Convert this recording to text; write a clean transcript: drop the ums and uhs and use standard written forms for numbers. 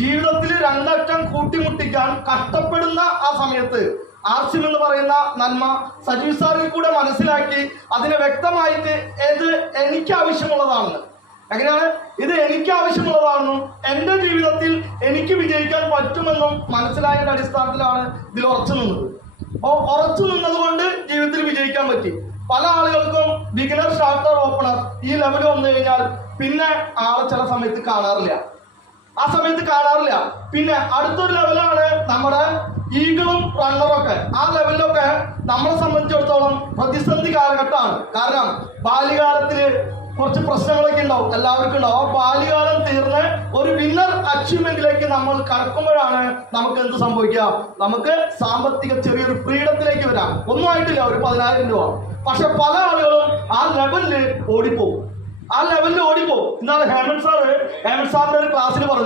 ജീവിതത്തിൽ രണ്ടറ്റം കൂട്ടിമുട്ടിക്കാൻ കഷ്ടപ്പെടുന്ന ആ സമയത്ത് ആർസിം എന്ന് പറയുന്ന നന്മ സജീവ് സാറിൽ കൂടെ മനസ്സിലാക്കി അതിനെ വ്യക്തമായിട്ട് ഇത് എനിക്ക് ആവശ്യമുള്ളതാണെന്ന്, എങ്ങനെയാണ് ഇത് എനിക്ക് ആവശ്യമുള്ളതാണെന്നും എൻ്റെ ജീവിതത്തിൽ എനിക്ക് വിജയിക്കാൻ പറ്റുമെന്നും മനസ്സിലായതിന്റെ അടിസ്ഥാനത്തിലാണ് ഇതിൽ ഉറച്ചു നിന്നത്. അപ്പോൾ ഉറച്ചു നിന്നത് കൊണ്ട് ജീവിതത്തിൽ വിജയിക്കാൻ പറ്റി. പല ആളുകൾക്കും ബിഗിനർ, സ്റ്റാർട്ടർ, ഓപ്പണർ ഈ ലെവൽ വന്നു കഴിഞ്ഞാൽ പിന്നെ ആളെ ചില സമയത്ത് കാണാറില്ല. പിന്നെ അടുത്തൊരു ലെവലാണ് നമ്മുടെ ഈഗിളും റണ്ണറൊക്കെ. ആ ലെവലിലൊക്കെ നമ്മളെ സംബന്ധിച്ചിടത്തോളം പ്രതിസന്ധി കാലഘട്ടമാണ്. കാരണം ബാല്യകാലത്തില് കുറച്ച് പ്രശ്നങ്ങളൊക്കെ ഉണ്ടാവും, എല്ലാവർക്കും ഉണ്ടാവും. ആ ബാല്യകാലം തീർന്ന് ഒരു വിന്നർ അച്ചീവ്മെന്റിലേക്ക് നമ്മൾ കടക്കുമ്പോഴാണ് നമുക്ക് എന്ത് സംഭവിക്കുക, നമുക്ക് സാമ്പത്തിക ചെറിയൊരു ഫ്രീഡത്തിലേക്ക് വരാം. ഒന്നും ആയിട്ടില്ല, ഒരു 10,000 രൂപ. പക്ഷെ പല ആളുകളും ആ ലെവലില് ഓടിപ്പോകും. ഇന്നാണ് ഹേമന്ത് സാറിന്റെ ഒരു ക്ലാസ്സിൽ പറഞ്ഞു,